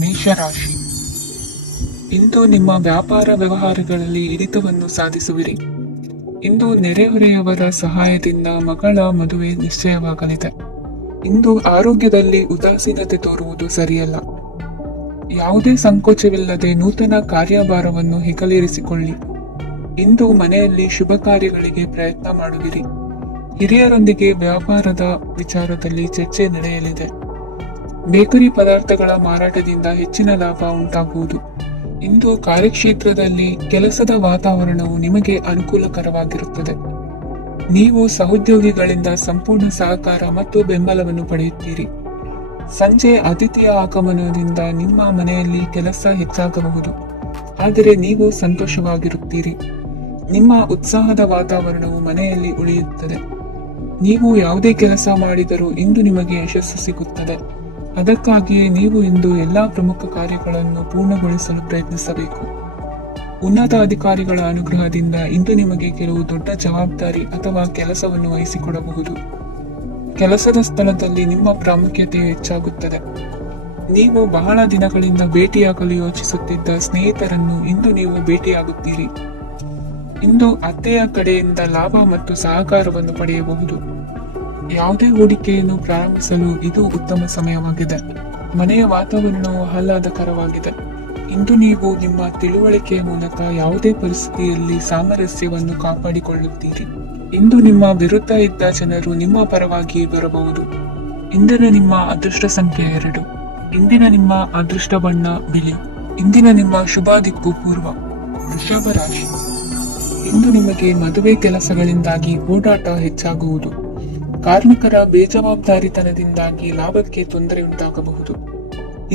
ಮೇಷರಾಶಿ. ಇಂದು ನಿಮ್ಮ ವ್ಯಾಪಾರ ವ್ಯವಹಾರಗಳಲ್ಲಿ ಹಿಡಿತವನ್ನು ಸಾಧಿಸುವಿರಿ. ಇಂದು ನೆರೆಹೊರೆಯವರ ಸಹಾಯದಿಂದ ಮಗಳ ಮದುವೆ ನಿಶ್ಚಯವಾಗಲಿದೆ. ಇಂದು ಆರೋಗ್ಯದಲ್ಲಿ ಉದಾಸೀನತೆ ತೋರುವುದು ಸರಿಯಲ್ಲ. ಯಾವುದೇ ಸಂಕೋಚವಿಲ್ಲದೆ ನೂತನ ಕಾರ್ಯಭಾರವನ್ನು ಹೆಗಲೇರಿಸಿಕೊಳ್ಳಿ. ಇಂದು ಮನೆಯಲ್ಲಿ ಶುಭ ಕಾರ್ಯಗಳಿಗೆ ಪ್ರಯತ್ನ ಮಾಡುವಿರಿ. ಹಿರಿಯರೊಂದಿಗೆ ವ್ಯಾಪಾರದ ವಿಚಾರದಲ್ಲಿ ಚರ್ಚೆ ನಡೆಯಲಿದೆ. ಬೇಕರಿ ಪದಾರ್ಥಗಳ ಮಾರಾಟದಿಂದ ಹೆಚ್ಚಿನ ಲಾಭ ಉಂಟಾಗುವುದು. ಇಂದು ಕಾರ್ಯಕ್ಷೇತ್ರದಲ್ಲಿ ಕೆಲಸದ ವಾತಾವರಣವು ನಿಮಗೆ ಅನುಕೂಲಕರವಾಗಿರುತ್ತದೆ. ನೀವು ಸಹೋದ್ಯೋಗಿಗಳಿಂದ ಸಂಪೂರ್ಣ ಸಹಕಾರ ಮತ್ತು ಬೆಂಬಲವನ್ನು ಪಡೆಯುತ್ತೀರಿ. ಸಂಜೆ ಅತಿಥಿಯ ಆಗಮನದಿಂದ ನಿಮ್ಮ ಮನೆಯಲ್ಲಿ ಕೆಲಸ ಹೆಚ್ಚಾಗಬಹುದು, ಆದರೆ ನೀವು ಸಂತೋಷವಾಗಿರುತ್ತೀರಿ. ನಿಮ್ಮ ಉತ್ಸಾಹದ ವಾತಾವರಣವು ಮನೆಯಲ್ಲಿ ಉಳಿಯುತ್ತದೆ. ನೀವು ಯಾವುದೇ ಕೆಲಸ ಮಾಡಿದರೂ ಇಂದು ನಿಮಗೆ ಯಶಸ್ಸು ಸಿಗುತ್ತದೆ. ಅದಕ್ಕಾಗಿಯೇ ನೀವು ಇಂದು ಎಲ್ಲಾ ಪ್ರಮುಖ ಕಾರ್ಯಗಳನ್ನು ಪೂರ್ಣಗೊಳಿಸಲು ಪ್ರಯತ್ನಿಸಬೇಕು. ಉನ್ನತ ಅಧಿಕಾರಿಗಳ ಅನುಗ್ರಹದಿಂದ ಇಂದು ನಿಮಗೆ ಕೆಲವು ದೊಡ್ಡ ಜವಾಬ್ದಾರಿ ಅಥವಾ ಕೆಲಸವನ್ನು ವಹಿಸಿಕೊಡಬಹುದು. ಕೆಲಸದ ಸ್ಥಳದಲ್ಲಿ ನಿಮ್ಮ ಪ್ರಾಮುಖ್ಯತೆ ಹೆಚ್ಚಾಗುತ್ತದೆ. ನೀವು ಬಹಳ ದಿನಗಳಿಂದ ಭೇಟಿಯಾಗಲು ಯೋಚಿಸುತ್ತಿದ್ದ ಸ್ನೇಹಿತರನ್ನು ಇಂದು ನೀವು ಭೇಟಿಯಾಗುತ್ತೀರಿ. ಇಂದು ಅತ್ತೆಯ ಕಡೆಯಿಂದ ಲಾಭ ಮತ್ತು ಸಹಕಾರವನ್ನು ಪಡೆಯಬಹುದು. ಯಾವುದೇ ಹೂಡಿಕೆಯನ್ನು ಪ್ರಾರಂಭಿಸಲು ಇದು ಉತ್ತಮ ಸಮಯವಾಗಿದೆ. ಮನೆಯ ವಾತಾವರಣವು ಆಹ್ಲಾದಕರವಾಗಿದೆ. ಇಂದು ನೀವು ನಿಮ್ಮ ತಿಳುವಳಿಕೆಯ ಮೂಲಕ ಯಾವುದೇ ಪರಿಸ್ಥಿತಿಯಲ್ಲಿ ಸಾಮರಸ್ಯವನ್ನು ಕಾಪಾಡಿಕೊಳ್ಳುತ್ತೀರಿ. ಇಂದು ನಿಮ್ಮ ವಿರುದ್ಧ ಇದ್ದ ಜನರು ನಿಮ್ಮ ಪರವಾಗಿ ಬರಬಹುದು. ಇಂದಿನ ನಿಮ್ಮ ಅದೃಷ್ಟ ಸಂಖ್ಯೆ 2. ಇಂದಿನ ನಿಮ್ಮ ಅದೃಷ್ಟ ಬಣ್ಣ ಬಿಳಿ. ಇಂದಿನ ನಿಮ್ಮ ಶುಭ ದಿಕ್ಕು ಪೂರ್ವ. ವೃಷಭ ರಾಶಿ. ಇಂದು ನಿಮಗೆ ಮದುವೆ ಕೆಲಸಗಳಿಂದಾಗಿ ಓಡಾಟ ಹೆಚ್ಚಾಗುವುದು. ಕಾರ್ಮಿಕರ ಬೇಜವಾಬ್ದಾರಿತನದಿಂದಾಗಿ ಲಾಭಕ್ಕೆ ತೊಂದರೆ ಉಂಟಾಗಬಹುದು.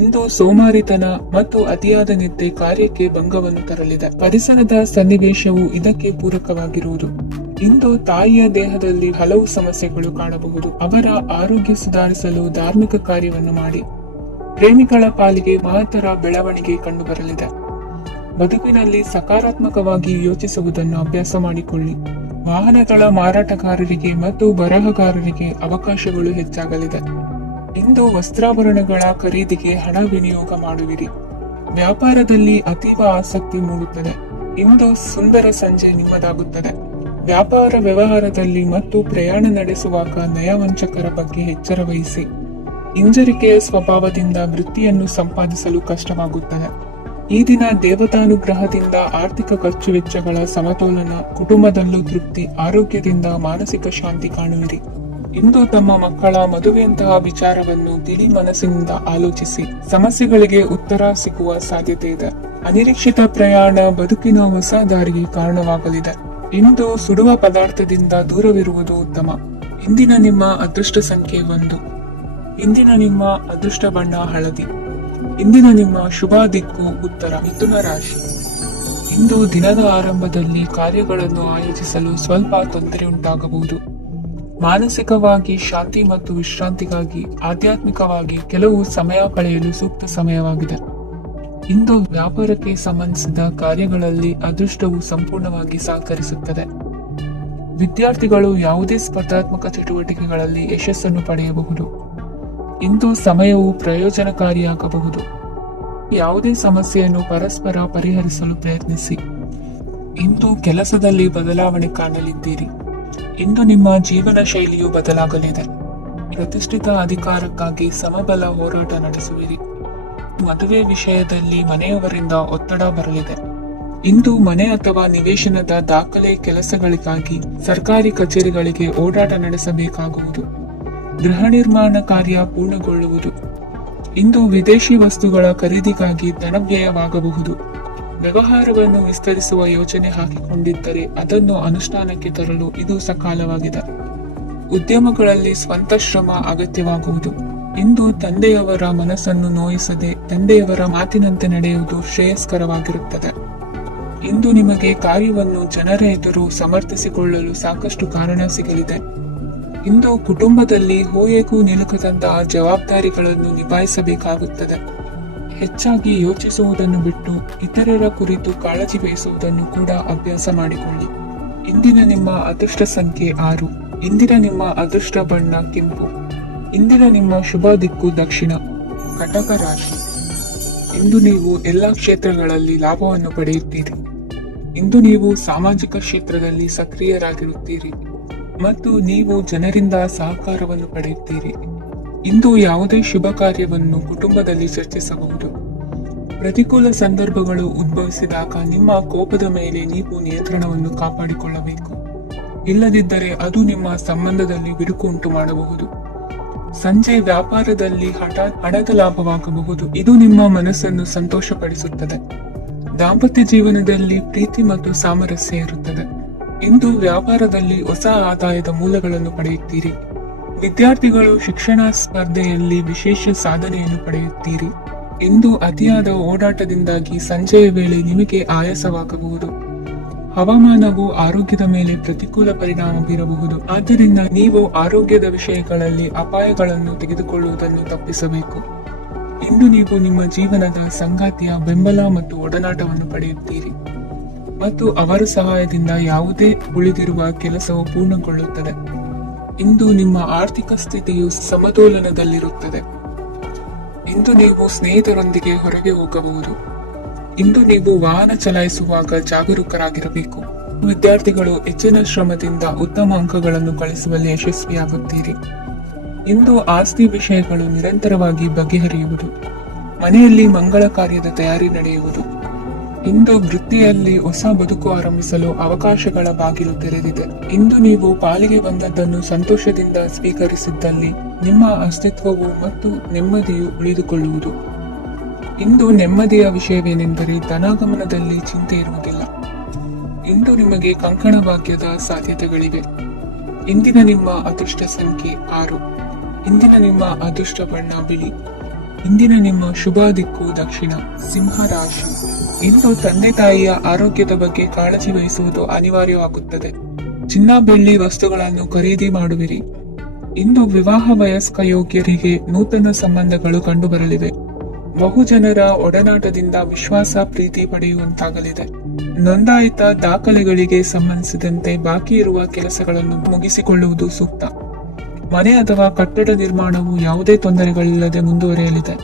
ಇಂದು ಸೋಮಾರಿತನ ಮತ್ತು ಅತಿಯಾದ ನಿದ್ದೆ ಕಾರ್ಯಕ್ಕೆ ಭಂಗವನ್ನು ತರಲಿದೆ. ಪರಿಸರದ ಸನ್ನಿವೇಶವು ಇದಕ್ಕೆ ಪೂರಕವಾಗಿರುವುದು. ಇಂದು ತಾಯಿಯ ದೇಹದಲ್ಲಿ ಹಲವು ಸಮಸ್ಯೆಗಳು ಕಾಣಬಹುದು. ಅವರ ಆರೋಗ್ಯ ಸುಧಾರಿಸಲು ಧಾರ್ಮಿಕ ಕಾರ್ಯವನ್ನು ಮಾಡಿ. ಪ್ರೇಮಿಗಳ ಪಾಲಿಗೆ ಮಹತ್ತರ ಬೆಳವಣಿಗೆ ಕಂಡುಬರಲಿದೆ. ಬದುಕಿನಲ್ಲಿ ಸಕಾರಾತ್ಮಕವಾಗಿ ಯೋಚಿಸುವುದನ್ನು ಅಭ್ಯಾಸ ಮಾಡಿಕೊಳ್ಳಿ. ವಾಹನಗಳ ಮಾರಾಟಗಾರರಿಗೆ ಮತ್ತು ಬರಹಗಾರರಿಗೆ ಅವಕಾಶಗಳು ಹೆಚ್ಚಾಗಲಿದೆ. ಇಂದು ವಸ್ತ್ರಾಭರಣಗಳ ಖರೀದಿಗೆ ಹಣ ವಿನಿಯೋಗ ಮಾಡುವಿರಿ. ವ್ಯಾಪಾರದಲ್ಲಿ ಅತೀವ ಆಸಕ್ತಿ ಮೂಡುತ್ತದೆ. ಇಂದು ಸುಂದರ ಸಂಜೆ ನಿಮ್ಮದಾಗುತ್ತದೆ. ವ್ಯಾಪಾರ ವ್ಯವಹಾರದಲ್ಲಿ ಮತ್ತು ಪ್ರಯಾಣ ನಡೆಸುವಾಗ ನಯವಂಚಕರ ಬಗ್ಗೆ ಎಚ್ಚರ ವಹಿಸಿ. ಹಿಂಜರಿಕೆಯ ಸ್ವಭಾವದಿಂದ ವೃತ್ತಿಯನ್ನು ಸಂಪಾದಿಸಲು ಕಷ್ಟವಾಗುತ್ತದೆ. ಈ ದಿನ ದೇವತಾನುಗ್ರಹದಿಂದ ಆರ್ಥಿಕ ಖರ್ಚು ವೆಚ್ಚಗಳ ಸಮತೋಲನ, ಕುಟುಂಬದಲ್ಲೂ ತೃಪ್ತಿ, ಆರೋಗ್ಯದಿಂದ ಮಾನಸಿಕ ಶಾಂತಿ ಕಾಣುವಿರಿ. ಇಂದು ತಮ್ಮ ಮಕ್ಕಳ ಮದುವೆಯಂತಹ ವಿಚಾರವನ್ನು ತಿಳಿ ಮನಸ್ಸಿನಿಂದ ಆಲೋಚಿಸಿ. ಸಮಸ್ಯೆಗಳಿಗೆ ಉತ್ತರ ಸಿಗುವ ಸಾಧ್ಯತೆ ಇದೆ. ಅನಿರೀಕ್ಷಿತ ಪ್ರಯಾಣ ಬದುಕಿನ ಹೊಸ ದಾರಿಗೆ ಕಾರಣವಾಗಲಿದೆ. ಇಂದು ಸುಡುವ ಪದಾರ್ಥದಿಂದ ದೂರವಿರುವುದು ಉತ್ತಮ. ಇಂದಿನ ನಿಮ್ಮ ಅದೃಷ್ಟ ಸಂಖ್ಯೆ 1. ಇಂದಿನ ನಿಮ್ಮ ಅದೃಷ್ಟ ಬಣ್ಣ ಹಳದಿ. ಇಂದಿನ ನಿಮ್ಮ ಶುಭ ದಿಕ್ಕು ಉತ್ತರ. ಮಿಥುನ ರಾಶಿ. ಇಂದು ದಿನದ ಆರಂಭದಲ್ಲಿ ಕಾರ್ಯಗಳನ್ನು ಆಯೋಜಿಸಲು ಸ್ವಲ್ಪ ತೊಂದರೆ ಉಂಟಾಗಬಹುದು. ಮಾನಸಿಕವಾಗಿ ಶಾಂತಿ ಮತ್ತು ವಿಶ್ರಾಂತಿಗಾಗಿ ಆಧ್ಯಾತ್ಮಿಕವಾಗಿ ಕೆಲವು ಸಮಯ ಕಳೆಯಲು ಸೂಕ್ತ ಸಮಯವಾಗಿದೆ. ಇಂದು ವ್ಯಾಪಾರಕ್ಕೆ ಸಂಬಂಧಿಸಿದ ಕಾರ್ಯಗಳಲ್ಲಿ ಅದೃಷ್ಟವು ಸಂಪೂರ್ಣವಾಗಿ ಸಹಕರಿಸುತ್ತದೆ. ವಿದ್ಯಾರ್ಥಿಗಳು ಯಾವುದೇ ಸ್ಪರ್ಧಾತ್ಮಕ ಚಟುವಟಿಕೆಗಳಲ್ಲಿ ಯಶಸ್ಸನ್ನು ಪಡೆಯಬಹುದು. ಇಂದು ಸಮಯವು ಪ್ರಯೋಜನಕಾರಿಯಾಗಬಹುದು. ಯಾವುದೇ ಸಮಸ್ಯೆಯನ್ನು ಪರಸ್ಪರ ಪರಿಹರಿಸಲು ಪ್ರಯತ್ನಿಸಿ. ಇಂದು ಕೆಲಸದಲ್ಲಿ ಬದಲಾವಣೆ ಕಾಣಲಿದ್ದೀರಿ. ಇಂದು ನಿಮ್ಮ ಜೀವನ ಶೈಲಿಯು ಬದಲಾಗಲಿದೆ. ಪ್ರತಿಷ್ಠಿತ ಅಧಿಕಾರಕ್ಕಾಗಿ ಸಮಬಲ ಹೋರಾಟ ನಡೆಸುವಿರಿ. ಮದುವೆ ವಿಷಯದಲ್ಲಿ ಮನೆಯವರಿಂದ ಒತ್ತಡ ಬರಲಿದೆ. ಇಂದು ಮನೆ ಅಥವಾ ನಿವೇಶನದ ದಾಖಲೆ ಕೆಲಸಗಳಿಗಾಗಿ ಸರ್ಕಾರಿ ಕಚೇರಿಗಳಿಗೆ ಓಡಾಟ ನಡೆಸಬೇಕಾಗುವುದು. ಗೃಹ ನಿರ್ಮಾಣ ಕಾರ್ಯ ಪೂರ್ಣಗೊಳ್ಳುವುದು. ಇಂದು ವಿದೇಶಿ ವಸ್ತುಗಳ ಖರೀದಿಗಾಗಿ ಧನವ್ಯಯವಾಗಬಹುದು. ವ್ಯವಹಾರವನ್ನು ವಿಸ್ತರಿಸುವ ಯೋಜನೆ ಹಾಕಿಕೊಂಡಿದ್ದರೆ ಅದನ್ನು ಅನುಷ್ಠಾನಕ್ಕೆ ತರಲು ಇದು ಸಕಾಲವಾಗಿದೆ. ಉದ್ಯಮಗಳಲ್ಲಿ ಸ್ವಂತ ಶ್ರಮ ಅಗತ್ಯವಾಗುವುದು. ಇಂದು ತಂದೆಯವರ ಮನಸ್ಸನ್ನು ನೋಯಿಸದೆ ತಂದೆಯವರ ಮಾತಿನಂತೆ ನಡೆಯುವುದು ಶ್ರೇಯಸ್ಕರವಾಗಿರುತ್ತದೆ. ಇಂದು ನಿಮಗೆ ಕಾರ್ಯವನ್ನು ಜನರ ಎದುರು ಸಮರ್ಥಿಸಿಕೊಳ್ಳಲು ಸಾಕಷ್ಟು ಕಾರಣ ಸಿಗಲಿದೆ. ಇಂದು ಕುಟುಂಬದಲ್ಲಿ ಹೂಯೆಗೂ ನಿಲುಕದಂತಹ ಜವಾಬ್ದಾರಿಗಳನ್ನು ನಿಭಾಯಿಸಬೇಕಾಗುತ್ತದೆ. ಹೆಚ್ಚಾಗಿ ಯೋಚಿಸುವುದನ್ನು ಬಿಟ್ಟು ಇತರರ ಕುರಿತು ಕಾಳಜಿ ವಹಿಸುವುದನ್ನು ಕೂಡ ಅಭ್ಯಾಸ ಮಾಡಿಕೊಳ್ಳಿ. ಇಂದಿನ ನಿಮ್ಮ ಅದೃಷ್ಟ ಸಂಖ್ಯೆ 6. ಇಂದಿನ ನಿಮ್ಮ ಅದೃಷ್ಟ ಬಣ್ಣ ಕೆಂಪು. ಇಂದಿನ ನಿಮ್ಮ ಶುಭ ದಿಕ್ಕು ದಕ್ಷಿಣ. ಕಟಕ ರಾಶಿ. ಇಂದು ನೀವು ಎಲ್ಲಾ ಕ್ಷೇತ್ರಗಳಲ್ಲಿ ಲಾಭವನ್ನು ಪಡೆಯುತ್ತೀರಿ. ಇಂದು ನೀವು ಸಾಮಾಜಿಕ ಕ್ಷೇತ್ರದಲ್ಲಿ ಸಕ್ರಿಯರಾಗಿರುತ್ತೀರಿ ಮತ್ತು ನೀವು ಜನರಿಂದ ಸಹಕಾರವನ್ನು ಪಡೆಯುತ್ತೀರಿ. ಇಂದು ಯಾವುದೇ ಶುಭ ಕಾರ್ಯವನ್ನು ಕುಟುಂಬದಲ್ಲಿ ಚರ್ಚಿಸಬಹುದು. ಪ್ರತಿಕೂಲ ಸಂದರ್ಭಗಳು ಉದ್ಭವಿಸಿದಾಗ ನಿಮ್ಮ ಕೋಪದ ಮೇಲೆ ನೀವು ನಿಯಂತ್ರಣವನ್ನು ಕಾಪಾಡಿಕೊಳ್ಳಬೇಕು. ಇಲ್ಲದಿದ್ದರೆ ಅದು ನಿಮ್ಮ ಸಂಬಂಧದಲ್ಲಿ ಬಿರುಕು ಉಂಟು ಮಾಡಬಹುದು. ಸಂಜೆ ವ್ಯಾಪಾರದಲ್ಲಿ ಹಠಾತ್ ಹಣದ ಲಾಭವಾಗಬಹುದು. ಇದು ನಿಮ್ಮ ಮನಸ್ಸನ್ನು ಸಂತೋಷಪಡಿಸುತ್ತದೆ. ದಾಂಪತ್ಯ ಜೀವನದಲ್ಲಿ ಪ್ರೀತಿ ಮತ್ತು ಸಾಮರಸ್ಯ ಇರುತ್ತದೆ. ಇಂದು ವ್ಯಾಪಾರದಲ್ಲಿ ಹೊಸ ಆದಾಯದ ಮೂಲಗಳನ್ನು ಪಡೆಯುತ್ತೀರಿ. ವಿದ್ಯಾರ್ಥಿಗಳು ಶಿಕ್ಷಣ ಸ್ಪರ್ಧೆಯಲ್ಲಿ ವಿಶೇಷ ಸಾಧನೆಯನ್ನು ಪಡೆಯುತ್ತೀರಿ. ಇಂದು ಅತಿಯಾದ ಓಡಾಟದಿಂದಾಗಿ ಸಂಜೆಯ ವೇಳೆ ನಿಮಗೆ ಆಯಾಸವಾಗಬಹುದು. ಹವಾಮಾನವು ಆರೋಗ್ಯದ ಮೇಲೆ ಪ್ರತಿಕೂಲ ಪರಿಣಾಮ ಬೀರಬಹುದು. ಆದ್ದರಿಂದ ನೀವು ಆರೋಗ್ಯದ ವಿಷಯಗಳಲ್ಲಿ ಅಪಾಯಗಳನ್ನು ತೆಗೆದುಕೊಳ್ಳುವುದನ್ನು ತಪ್ಪಿಸಬೇಕು. ಇಂದು ನೀವು ನಿಮ್ಮ ಜೀವನದ ಸಂಗಾತಿಯ ಬೆಂಬಲ ಮತ್ತು ಒಡನಾಟವನ್ನು ಪಡೆಯುತ್ತೀರಿ ಮತ್ತು ಅವರ ಸಹಾಯದಿಂದ ಯಾವುದೇ ಉಳಿದಿರುವ ಕೆಲಸವು ಪೂರ್ಣಗೊಳ್ಳುತ್ತದೆ. ಇಂದು ನಿಮ್ಮ ಆರ್ಥಿಕ ಸ್ಥಿತಿಯು ಸಮತೋಲನದಲ್ಲಿರುತ್ತದೆ. ಇಂದು ನೀವು ಸ್ನೇಹಿತರೊಂದಿಗೆ ಹೊರಗೆ ಹೋಗಬಹುದು. ಇಂದು ನೀವು ವಾಹನ ಚಲಾಯಿಸುವಾಗ ಜಾಗರೂಕರಾಗಿರಬೇಕು. ವಿದ್ಯಾರ್ಥಿಗಳು ಹೆಚ್ಚಿನ ಶ್ರಮದಿಂದ ಉತ್ತಮ ಅಂಕಗಳನ್ನು ಗಳಿಸುವಲ್ಲಿ ಯಶಸ್ವಿಯಾಗುತ್ತೀರಿ. ಇಂದು ಆಸ್ತಿ ವಿಷಯಗಳು ನಿರಂತರವಾಗಿ ಬಗೆಹರಿಯುವುದು. ಮನೆಯಲ್ಲಿ ಮಂಗಳ ಕಾರ್ಯದ ತಯಾರಿ ನಡೆಯುವುದು. ಇಂದು ವೃತ್ತಿಯಲ್ಲಿ ಹೊಸ ಬದುಕು ಆರಂಭಿಸಲು ಅವಕಾಶಗಳ ಬಾಗಿಲು ತೆರೆದಿದೆ. ಇಂದು ನೀವು ಪಾಲಿಗೆ ಬಂದದ್ದನ್ನು ಸಂತೋಷದಿಂದ ಸ್ವೀಕರಿಸಿದ್ದಲ್ಲಿ ನಿಮ್ಮ ಅಸ್ತಿತ್ವವು ಮತ್ತು ನೆಮ್ಮದಿಯು ಉಳಿದುಕೊಳ್ಳುವುದು. ಇಂದು ನೆಮ್ಮದಿಯ ವಿಷಯವೇನೆಂದರೆ ಧನಾಗಮನದಲ್ಲಿ ಚಿಂತೆ ಇರುವುದಿಲ್ಲ. ಇಂದು ನಿಮಗೆ ಕಂಕಣ ಭಾಗ್ಯದ ಸಾಧ್ಯತೆಗಳಿವೆ. ಇಂದಿನ ನಿಮ್ಮ ಅದೃಷ್ಟ ಸಂಖ್ಯೆ 6. ಇಂದಿನ ನಿಮ್ಮ ಅದೃಷ್ಟ ಬಣ್ಣ ಬಿಳಿ. ಇಂದಿನ ನಿಮ್ಮ ಶುಭ ದಿಕ್ಕು ದಕ್ಷಿಣ. ಸಿಂಹ ರಾಶಿ. ಇಂದು ತಂದೆ ತಾಯಿಯ ಆರೋಗ್ಯದ ಬಗ್ಗೆ ಕಾಳಜಿ ವಹಿಸುವುದು ಅನಿವಾರ್ಯವಾಗುತ್ತದೆ. ಚಿನ್ನ ಬೆಳ್ಳಿ ವಸ್ತುಗಳನ್ನು ಖರೀದಿ ಮಾಡುವಿರಿ. ಇಂದು ವಿವಾಹ ವಯಸ್ಕ ಯೋಗ್ಯರಿಗೆ ನೂತನ ಸಂಬಂಧಗಳು ಕಂಡುಬರಲಿವೆ. ಬಹುಜನರ ಒಡನಾಟದಿಂದ ವಿಶ್ವಾಸ ಪ್ರೀತಿ ಪಡೆಯುವಂತಾಗಲಿದೆ. ನೋಂದಾಯಿತ ದಾಖಲೆಗಳಿಗೆ ಸಂಬಂಧಿಸಿದಂತೆ ಬಾಕಿ ಇರುವ ಕೆಲಸಗಳನ್ನು ಮುಗಿಸಿಕೊಳ್ಳುವುದು ಸೂಕ್ತ. ಮನೆ ಅಥವಾ ಕಟ್ಟಡ ನಿರ್ಮಾಣವು ಯಾವುದೇ ತೊಂದರೆಗಳಿಲ್ಲದೆ ಮುಂದುವರಿಯಲಿದೆ.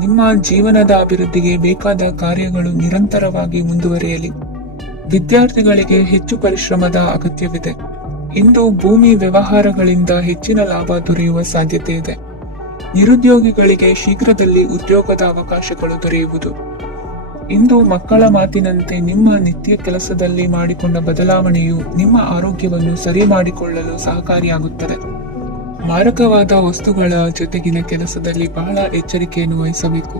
ನಿಮ್ಮ ಜೀವನದ ಅಭಿವೃದ್ಧಿಗೆ ಬೇಕಾದ ಕಾರ್ಯಗಳು ನಿರಂತರವಾಗಿ ಮುಂದುವರಿಯಲಿ. ವಿದ್ಯಾರ್ಥಿಗಳಿಗೆ ಹೆಚ್ಚು ಪರಿಶ್ರಮದ ಅಗತ್ಯವಿದೆ. ಇಂದು ಭೂಮಿ ವ್ಯವಹಾರಗಳಿಂದ ಹೆಚ್ಚಿನ ಲಾಭ ದೊರೆಯುವ ಸಾಧ್ಯತೆ ಇದೆ. ನಿರುದ್ಯೋಗಿಗಳಿಗೆ ಶೀಘ್ರದಲ್ಲಿ ಉದ್ಯೋಗದ ಅವಕಾಶಗಳು ದೊರೆಯುವುದು. ಇಂದು ಮಕ್ಕಳ ಮಾತಿನಂತೆ ನಿಮ್ಮ ನಿತ್ಯ ಕೆಲಸದಲ್ಲಿ ಮಾಡಿಕೊಂಡ ಬದಲಾವಣೆಯು ನಿಮ್ಮ ಆರೋಗ್ಯವನ್ನು ಸರಿ ಮಾಡಿಕೊಳ್ಳಲು ಸಹಕಾರಿಯಾಗುತ್ತದೆ. ಮಾರಕವಾದ ವಸ್ತುಗಳ ಜೊತೆಗಿನ ಕೆಲಸದಲ್ಲಿ ಬಹಳ ಎಚ್ಚರಿಕೆಯನ್ನು ವಹಿಸಬೇಕು.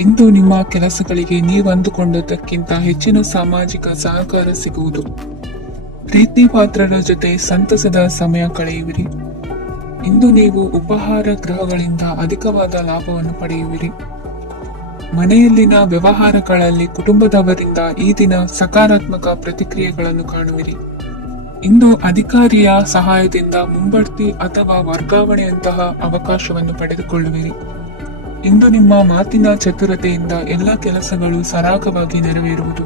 ಇಂದು ನಿಮ್ಮ ಕೆಲಸಗಳಿಗೆ ನೀವು ಅಂದುಕೊಂಡದ್ದಕ್ಕಿಂತ ಹೆಚ್ಚಿನ ಸಾಮಾಜಿಕ ಸಹಕಾರ ಸಿಗುವುದು. ಪ್ರೀತಿ ಪಾತ್ರರ ಜೊತೆ ಸಂತಸದ ಸಮಯ ಕಳೆಯುವಿರಿ. ಇಂದು ನೀವು ಉಪಹಾರ ಗೃಹಗಳಿಂದ ಅಧಿಕವಾದ ಲಾಭವನ್ನು ಪಡೆಯುವಿರಿ. ಮನೆಯಲ್ಲಿನ ವ್ಯವಹಾರಗಳಲ್ಲಿ ಕುಟುಂಬದವರಿಂದ ಈ ದಿನ ಸಕಾರಾತ್ಮಕ ಪ್ರತಿಕ್ರಿಯೆಗಳನ್ನು ಕಾಣುವಿರಿ. ಇಂದು ಅಧಿಕಾರಿಯ ಸಹಾಯದಿಂದ ಮುಂಬಡ್ತಿ ಅಥವಾ ವರ್ಗಾವಣೆಯಂತಹ ಅವಕಾಶವನ್ನು ಪಡೆದುಕೊಳ್ಳುವಿರಿ. ಇಂದು ನಿಮ್ಮ ಮಾತಿನ ಚತುರತೆಯಿಂದ ಎಲ್ಲ ಕೆಲಸಗಳು ಸರಾಗವಾಗಿ ನೆರವೇರುವುದು.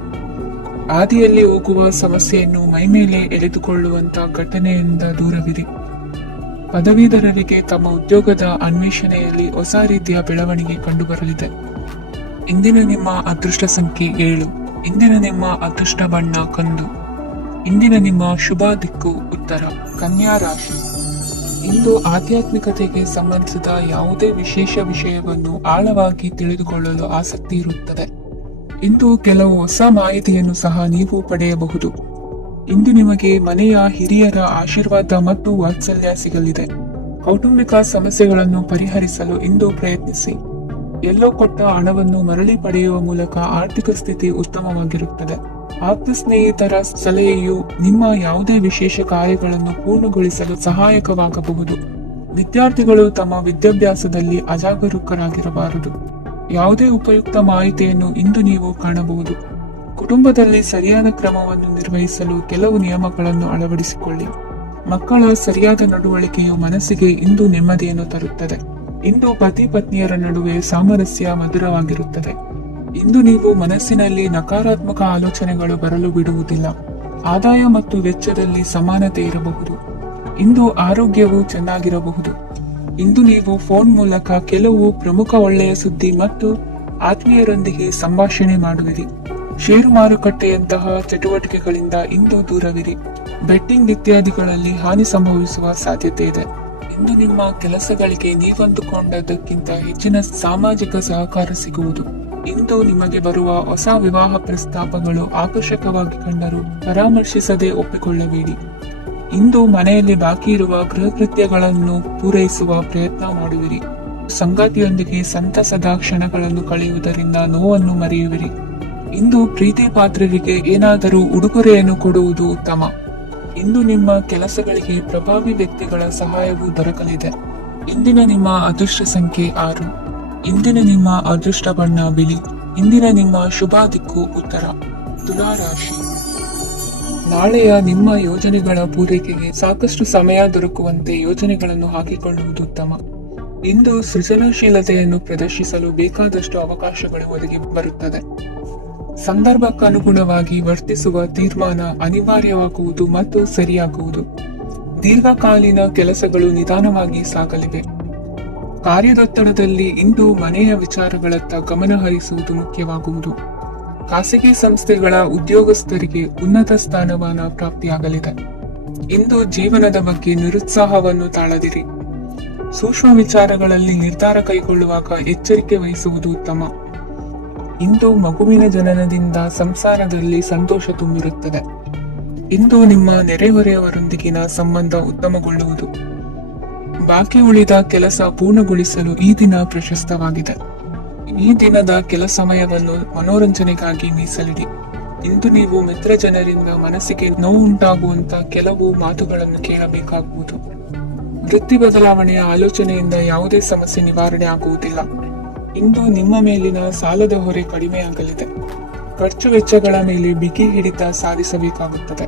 ಹಾದಿಯಲ್ಲಿ ಹೋಗುವ ಸಮಸ್ಯೆಯನ್ನು ಮೈಮೇಲೆ ಎಳೆದುಕೊಳ್ಳುವಂತ ಘಟನೆಯಿಂದ ದೂರವಿರಿ. ಪದವೀಧರರಿಗೆ ತಮ್ಮ ಉದ್ಯೋಗದ ಅನ್ವೇಷಣೆಯಲ್ಲಿ ಹೊಸ ರೀತಿಯ ಬೆಳವಣಿಗೆ ಕಂಡುಬರಲಿದೆ. ಇಂದಿನ ನಿಮ್ಮ ಅದೃಷ್ಟ ಸಂಖ್ಯೆ 7. ಇಂದಿನ ನಿಮ್ಮ ಅದೃಷ್ಟ ಬಣ್ಣ ಕಂದು. ಇಂದಿನ ನಿಮ್ಮ ಶುಭ ದಿಕ್ಕು ಉತ್ತರ. ಕನ್ಯಾ ರಾಶಿ. ಇಂದು ಆಧ್ಯಾತ್ಮಿಕತೆಗೆ ಸಂಬಂಧಿಸಿದ ಯಾವುದೇ ವಿಶೇಷ ವಿಷಯವನ್ನು ಆಳವಾಗಿ ತಿಳಿದುಕೊಳ್ಳಲು ಆಸಕ್ತಿ ಇರುತ್ತದೆ. ಇಂದು ಕೆಲವು ಹೊಸ ಮಾಹಿತಿಯನ್ನು ಸಹ ನೀವು ಪಡೆಯಬಹುದು. ಇಂದು ನಿಮಗೆ ಮನೆಯ ಹಿರಿಯರ ಆಶೀರ್ವಾದ ಮತ್ತು ವಾತ್ಸಲ್ಯ ಸಿಗಲಿದೆ. ಕೌಟುಂಬಿಕ ಸಮಸ್ಯೆಗಳನ್ನು ಪರಿಹರಿಸಲು ಇಂದು ಪ್ರಯತ್ನಿಸಿ. ಎಲ್ಲೋ ಕೊಟ್ಟ ಹಣವನ್ನು ಮರಳಿ ಪಡೆಯುವ ಮೂಲಕ ಆರ್ಥಿಕ ಸ್ಥಿತಿ ಉತ್ತಮವಾಗಿರುತ್ತದೆ. ಆಪ್ತ ಸ್ನೇಹಿತರ ಸಲಹೆಯು ನಿಮ್ಮ ಯಾವುದೇ ವಿಶೇಷ ಕಾರ್ಯಗಳನ್ನು ಪೂರ್ಣಗೊಳಿಸಲು ಸಹಾಯಕವಾಗಬಹುದು. ವಿದ್ಯಾರ್ಥಿಗಳು ತಮ್ಮ ವಿದ್ಯಾಭ್ಯಾಸದಲ್ಲಿ ಅಜಾಗರೂಕರಾಗಿರಬಾರದು. ಯಾವುದೇ ಉಪಯುಕ್ತ ಮಾಹಿತಿಯನ್ನು ಇಂದು ನೀವು ಕಾಣಬಹುದು. ಕುಟುಂಬದಲ್ಲಿ ಸರಿಯಾದ ಕ್ರಮವನ್ನು ನಿರ್ವಹಿಸಲು ಕೆಲವು ನಿಯಮಗಳನ್ನು ಅಳವಡಿಸಿಕೊಳ್ಳಿ. ಮಕ್ಕಳ ಸರಿಯಾದ ನಡವಳಿಕೆಯು ಮನಸ್ಸಿಗೆ ಇಂದು ನೆಮ್ಮದಿಯನ್ನು ತರುತ್ತದೆ. ಇಂದು ಪತಿ ಪತ್ನಿಯರ ನಡುವೆ ಸಾಮರಸ್ಯ ಮಧುರವಾಗಿರುತ್ತದೆ. ಇಂದು ನೀವು ಮನಸ್ಸಿನಲ್ಲಿ ನಕಾರಾತ್ಮಕ ಆಲೋಚನೆಗಳು ಬರಲು ಬಿಡುವುದಿಲ್ಲ. ಆದಾಯ ಮತ್ತು ವೆಚ್ಚದಲ್ಲಿ ಸಮಾನತೆ ಇರಬಹುದು. ಇಂದು ಆರೋಗ್ಯವು ಚೆನ್ನಾಗಿರಬಹುದು. ಇಂದು ನೀವು ಫೋನ್ ಮೂಲಕ ಕೆಲವು ಪ್ರಮುಖ ಒಳ್ಳೆಯ ಸುದ್ದಿ ಮತ್ತು ಆತ್ಮೀಯರೊಂದಿಗೆ ಸಂಭಾಷಣೆ ಮಾಡುವಿರಿ. ಷೇರು ಮಾರುಕಟ್ಟೆಯಂತಹ ಚಟುವಟಿಕೆಗಳಿಂದ ಇಂದು ದೂರವಿರಿ. ಬೆಟ್ಟಿಂಗ್ ಇತ್ಯಾದಿಗಳಲ್ಲಿ ಹಾನಿ ಸಂಭವಿಸುವ ಸಾಧ್ಯತೆ ಇದೆ. ಇಂದು ನಿಮ್ಮ ಕೆಲಸಗಳಿಗೆ ನೀವಂದುಕೊಂಡದ್ದಕ್ಕಿಂತ ಹೆಚ್ಚಿನ ಸಾಮಾಜಿಕ ಸಹಕಾರ ಸಿಗುವುದು. ಇಂದು ನಿಮಗೆ ಬರುವ ಹೊಸ ವಿವಾಹ ಪ್ರಸ್ತಾಪಗಳು ಆಕರ್ಷಕವಾಗಿ ಕಂಡರೂ ಪರಾಮರ್ಶಿಸದೆ ಒಪ್ಪಿಕೊಳ್ಳಬೇಡಿ. ಇಂದು ಮನೆಯಲ್ಲಿ ಬಾಕಿ ಇರುವ ಗೃಹ ಕೃತ್ಯಗಳನ್ನು ಪೂರೈಸುವ ಪ್ರಯತ್ನ ಮಾಡುವಿರಿ. ಸಂಗಾತಿಯೊಂದಿಗೆ ಸಂತಸದ ಕ್ಷಣಗಳನ್ನು ಕಳೆಯುವುದರಿಂದ ನೋವನ್ನು ಮರೆಯುವಿರಿ. ಇಂದು ಪ್ರೀತಿ ಪಾತ್ರರಿಗೆ ಏನಾದರೂ ಉಡುಗೊರೆಯನ್ನು ಕೊಡುವುದು ಉತ್ತಮ. ಇಂದು ನಿಮ್ಮ ಕೆಲಸಗಳಿಗೆ ಪ್ರಭಾವಿ ವ್ಯಕ್ತಿಗಳ ಸಹಾಯವೂ ದೊರಕಲಿದೆ. ಇಂದಿನ ನಿಮ್ಮ ಅದೃಷ್ಟ ಸಂಖ್ಯೆ 6. ಇಂದಿನ ನಿಮ್ಮ ಅದೃಷ್ಟ ಬಣ್ಣ ಬಿಳಿ. ಇಂದಿನ ನಿಮ್ಮ ಶುಭ ದಿಕ್ಕು ಉತ್ತರ. ತುಲಾ ರಾಶಿ. ನಾಳೆಯ ನಿಮ್ಮ ಯೋಜನೆಗಳ ಪೂರೈಕೆಗೆ ಸಾಕಷ್ಟು ಸಮಯ ದೊರಕುವಂತೆ ಯೋಜನೆಗಳನ್ನು ಹಾಕಿಕೊಳ್ಳುವುದು ಉತ್ತಮ. ಇಂದು ಸೃಜನಶೀಲತೆಯನ್ನು ಪ್ರದರ್ಶಿಸಲು ಬೇಕಾದಷ್ಟು ಅವಕಾಶಗಳು ಒದಗಿ ಬರುತ್ತದೆ. ಸಂದರ್ಭಕ್ಕನುಗುಣವಾಗಿ ವರ್ತಿಸುವ ತೀರ್ಮಾನ ಅನಿವಾರ್ಯವಾಗುವುದು ಮತ್ತು ಸರಿಯಾಗುವುದು. ದೀರ್ಘಕಾಲೀನ ಕೆಲಸಗಳು ನಿಧಾನವಾಗಿ ಸಾಗಲಿವೆ. ಕಾರ್ಯದೊತ್ತಡದಲ್ಲಿ ಇಂದು ಮನೆಯ ವಿಚಾರಗಳತ್ತ ಗಮನ ಹರಿಸುವುದು ಮುಖ್ಯವಾಗುವುದು. ಖಾಸಗಿ ಸಂಸ್ಥೆಗಳ ಉದ್ಯೋಗಸ್ಥರಿಗೆ ಉನ್ನತ ಸ್ಥಾನಮಾನ ಪ್ರಾಪ್ತಿಯಾಗಲಿದೆ. ಇಂದು ಜೀವನದ ಬಗ್ಗೆ ನಿರುತ್ಸಾಹವನ್ನು ತಾಳದಿರಿ. ಸೂಕ್ಷ್ಮ ವಿಚಾರಗಳಲ್ಲಿ ನಿರ್ಧಾರ ಕೈಗೊಳ್ಳುವಾಗ ಎಚ್ಚರಿಕೆ ವಹಿಸುವುದು ಉತ್ತಮ. ಇಂದು ಮಗುವಿನ ಜನನದಿಂದ ಸಂಸಾರದಲ್ಲಿ ಸಂತೋಷ ತುಂಬಿರುತ್ತದೆ. ಇಂದು ನಿಮ್ಮ ನೆರೆಹೊರೆಯವರೊಂದಿಗಿನ ಸಂಬಂಧ ಉತ್ತಮಗೊಳ್ಳುವುದು. ಬಾಕಿ ಉಳಿದ ಕೆಲಸ ಪೂರ್ಣಗೊಳಿಸಲು ಈ ದಿನ ಪ್ರಶಸ್ತವಾಗಿದೆ. ಈ ದಿನದ ಕೆಲ ಸಮಯವನ್ನು ಮನೋರಂಜನೆಗಾಗಿ ಮೀಸಲಿಡಿ. ಇಂದು ನೀವು ಮಿತ್ರ ಜನರಿಂದ ಮನಸ್ಸಿಗೆ ನೋವುಂಟಾಗುವಂತ ಕೆಲವು ಮಾತುಗಳನ್ನು ಕೇಳಬೇಕಾಗುವುದು. ವೃತ್ತಿ ಬದಲಾವಣೆಯ ಆಲೋಚನೆಯಿಂದ ಯಾವುದೇ ಸಮಸ್ಯೆ ನಿವಾರಣೆ ಆಗುವುದಿಲ್ಲ. ಇಂದು ನಿಮ್ಮ ಮೇಲಿನ ಸಾಲದ ಹೊರೆ ಕಡಿಮೆಯಾಗಲಿದೆ. ಖರ್ಚು ವೆಚ್ಚಗಳ ಮೇಲೆ ಬಿಗಿ ಹಿಡಿತ ಸಾಧಿಸಬೇಕಾಗುತ್ತದೆ.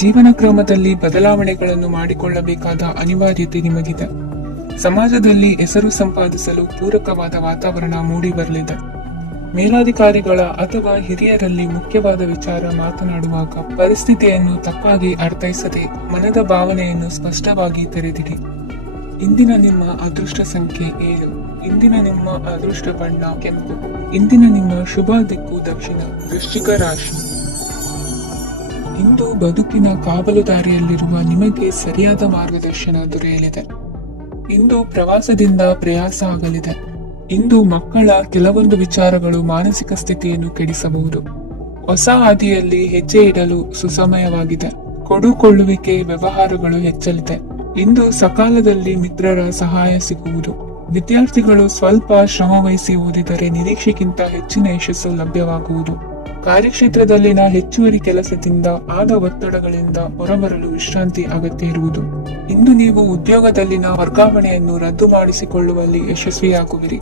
ಜೀವನ ಕ್ರಮದಲ್ಲಿ ಬದಲಾವಣೆಗಳನ್ನು ಮಾಡಿಕೊಳ್ಳಬೇಕಾದ ಅನಿವಾರ್ಯತೆ ನಿಮಗಿದೆ. ಸಮಾಜದಲ್ಲಿ ಹೆಸರು ಸಂಪಾದಿಸಲು ಪೂರಕವಾದ ವಾತಾವರಣ ಮೂಡಿ ಬರಲಿದೆ. ಮೇಲಾಧಿಕಾರಿಗಳ ಅಥವಾ ಹಿರಿಯರಲ್ಲಿ ಮುಖ್ಯವಾದ ವಿಚಾರ ಮಾತನಾಡುವಾಗ ಪರಿಸ್ಥಿತಿಯನ್ನು ತಪ್ಪಾಗಿ ಅರ್ಥೈಸದೆ ಮನದ ಭಾವನೆಯನ್ನು ಸ್ಪಷ್ಟವಾಗಿ ತೆರೆದಿಡಿ. ಇಂದಿನ ನಿಮ್ಮ ಅದೃಷ್ಟ ಸಂಖ್ಯೆ 7. ಇಂದಿನ ನಿಮ್ಮ ಅದೃಷ್ಟ ಬಣ್ಣ ಕೆಂಪು. ಇಂದಿನ ನಿಮ್ಮ ಶುಭ ದಿಕ್ಕು ದಕ್ಷಿಣ. ವೃಶ್ಚಿಕ ರಾಶಿ. ಇಂದು ಬದುಕಿನ ಕಾವಲುದಾರಿಯಲ್ಲಿರುವ ನಿಮಗೆ ಸರಿಯಾದ ಮಾರ್ಗದರ್ಶನ ದೊರೆಯಲಿದೆ. ಇಂದು ಪ್ರವಾಸದಿಂದ ಪ್ರಯಾಸ ಆಗಲಿದೆ. ಇಂದು ಮಕ್ಕಳ ಕೆಲವೊಂದು ವಿಚಾರಗಳು ಮಾನಸಿಕ ಸ್ಥಿತಿಯನ್ನು ಕೆಡಿಸಬಹುದು. ಹೊಸ ಹಾದಿಯಲ್ಲಿ ಹೆಜ್ಜೆ ಇಡಲು ಸುಸಮಯವಾಗಿದೆ. ಕೊಡುಕೊಳ್ಳುವಿಕೆ ವ್ಯವಹಾರಗಳು ಹೆಚ್ಚಲಿದೆ. ಇಂದು ಸಕಾಲದಲ್ಲಿ ಮಿತ್ರರ ಸಹಾಯ ಸಿಗುವುದು. ವಿದ್ಯಾರ್ಥಿಗಳು ಸ್ವಲ್ಪ ಶ್ರಮವಹಿಸಿ ಓದಿದರೆ ನಿರೀಕ್ಷೆಗಿಂತ ಹೆಚ್ಚಿನ ಯಶಸ್ಸು ಲಭ್ಯವಾಗುವುದು. ಕಾರ್ಯಕ್ಷೇತ್ರದಲ್ಲಿನ ಹೆಚ್ಚುವರಿ ಕೆಲಸದಿಂದ ಆದ ಒತ್ತಡಗಳಿಂದ ಹೊರಬರಲು ವಿಶ್ರಾಂತಿ ಅಗತ್ಯ ಇರುವುದು. ಇಂದು ನೀವು ಉದ್ಯೋಗದಲ್ಲಿನ ವರ್ಗಾವಣೆಯನ್ನು ರದ್ದು ಮಾಡಿಸಿಕೊಳ್ಳುವಲ್ಲಿ ಯಶಸ್ವಿಯಾಗುವಿರಿ.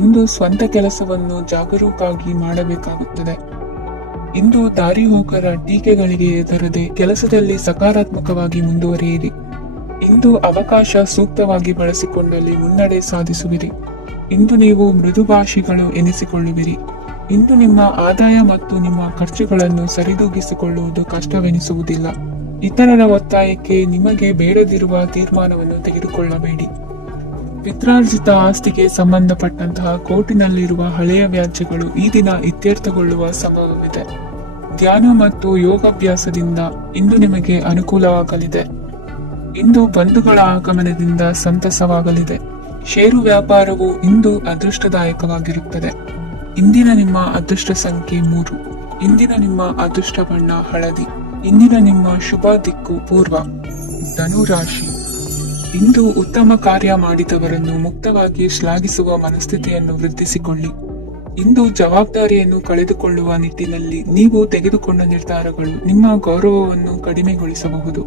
ಇಂದು ಸ್ವಂತ ಕೆಲಸವನ್ನು ಜಾಗರೂಕವಾಗಿ ಮಾಡಬೇಕಾಗುತ್ತದೆ. ಇಂದು ದಾರಿಹೋಕರ ಟೀಕೆಗಳಿಗೆ ಹೆದರದೆ ಕೆಲಸದಲ್ಲಿ ಸಕಾರಾತ್ಮಕವಾಗಿ ಮುಂದುವರಿಯಿರಿ. ಇಂದು ಅವಕಾಶ ಸೂಕ್ತವಾಗಿ ಬಳಸಿಕೊಂಡಲ್ಲಿ ಮುನ್ನಡೆ ಸಾಧಿಸುವಿರಿ. ಇಂದು ನೀವು ಮೃದುಭಾಷಿಗಳು ಎನಿಸಿಕೊಳ್ಳುವಿರಿ. ಇಂದು ನಿಮ್ಮ ಆದಾಯ ಮತ್ತು ನಿಮ್ಮ ಖರ್ಚುಗಳನ್ನು ಸರಿದೂಗಿಸಿಕೊಳ್ಳುವುದು ಕಷ್ಟವೆನಿಸುವುದಿಲ್ಲ. ಇತರರ ಒತ್ತಾಯಕ್ಕೆ ನಿಮಗೆ ಬೇಡದಿರುವ ತೀರ್ಮಾನವನ್ನು ತೆಗೆದುಕೊಳ್ಳಬೇಡಿ. ಪಿತ್ರಾರ್ಜಿತ ಆಸ್ತಿಗೆ ಸಂಬಂಧಪಟ್ಟಂತಹ ಕೋರ್ಟಿನಲ್ಲಿರುವ ಹಳೆಯ ವ್ಯಾಜ್ಯಗಳು ಈ ದಿನ ಇತ್ಯರ್ಥಗೊಳ್ಳುವ ಸಂಭವವಿದೆ. ಧ್ಯಾನ ಮತ್ತು ಯೋಗಾಭ್ಯಾಸದಿಂದ ಇಂದು ನಿಮಗೆ ಅನುಕೂಲವಾಗಲಿದೆ. ಇಂದು ಬಂಧುಗಳ ಆಗಮನದಿಂದ ಸಂತಸವಾಗಲಿದೆ. ಷೇರು ವ್ಯಾಪಾರವು ಇಂದು ಅದೃಷ್ಟದಾಯಕವಾಗಿರುತ್ತದೆ. ಇಂದಿನ ನಿಮ್ಮ ಅದೃಷ್ಟ ಸಂಖ್ಯೆ 3. ಇಂದಿನ ನಿಮ್ಮ ಅದೃಷ್ಟ ಬಣ್ಣ ಹಳದಿ. ಇಂದಿನ ನಿಮ್ಮ ಶುಭ ದಿಕ್ಕು ಪೂರ್ವ. ಧನುರಾಶಿ. ಇಂದು ಉತ್ತಮ ಕಾರ್ಯ ಮಾಡಿದವರನ್ನು ಮುಕ್ತವಾಗಿ ಶ್ಲಾಘಿಸುವ ಮನಸ್ಥಿತಿಯನ್ನು ವೃದ್ಧಿಸಿಕೊಳ್ಳಿ. ಇಂದು ಜವಾಬ್ದಾರಿಯನ್ನು ಕಳೆದುಕೊಳ್ಳುವ ನಿಟ್ಟಿನಲ್ಲಿ ನೀವು ತೆಗೆದುಕೊಂಡ ನಿರ್ಧಾರಗಳು ನಿಮ್ಮ ಗೌರವವನ್ನು ಕಡಿಮೆಗೊಳಿಸಬಹುದು.